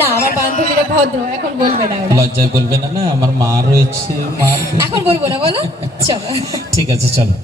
না আমার বান্ধবীরা ভদ্র, এখন বলবে না ওরা। লজ্জায় বলবে না? না আমার মা রয়েছে, মা। এখন বলবো না, বলো। চলো ঠিক আছে চলো।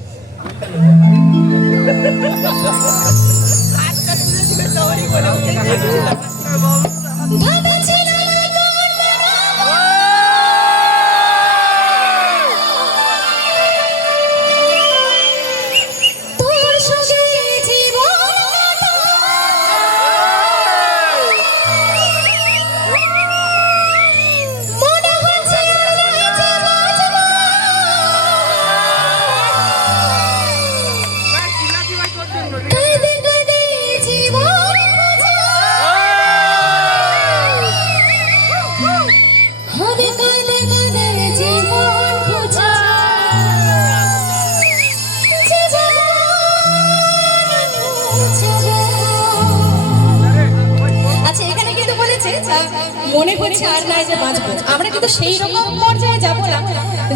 মনে হচ্ছে আর না যে বাঁচবো, আমরা কিন্তু সেই রকম পর্যায়ে যাবো না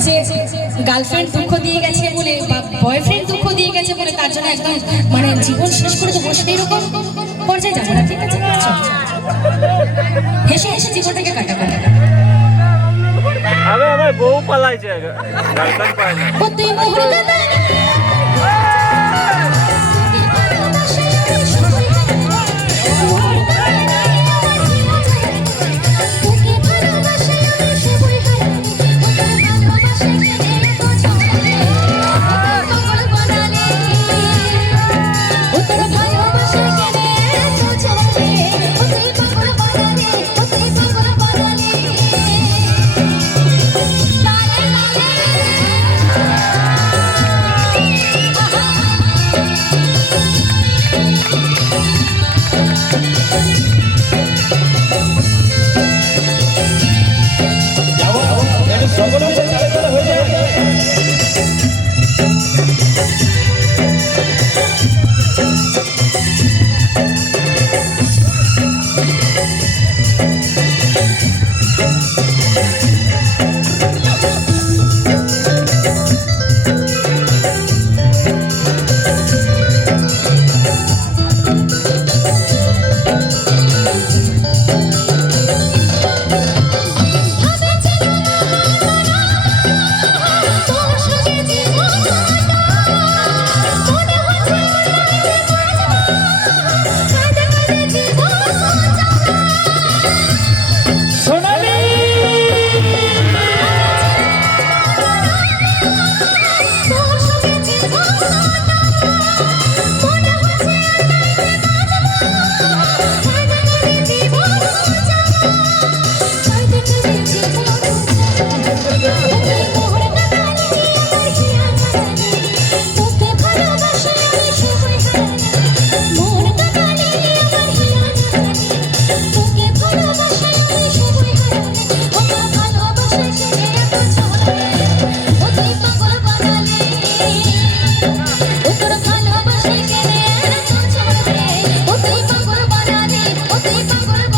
যে গার্লফ্রেন্ড দুঃখ দিয়ে গেছে বলে বা বয়ফ্রেন্ড দুঃখ দিয়ে গেছে বলে তার জন্য একদম মানে জীবন শেষ করে দেবো, সেই রকম পর্যায়ে যাবো না। ঠিক আছে, হেসে হেসে জীবনটাকে কাটা কাটা। আবে আমার বউ পালাইছে, গার্লফ্রেন্ড পায় না। তোকে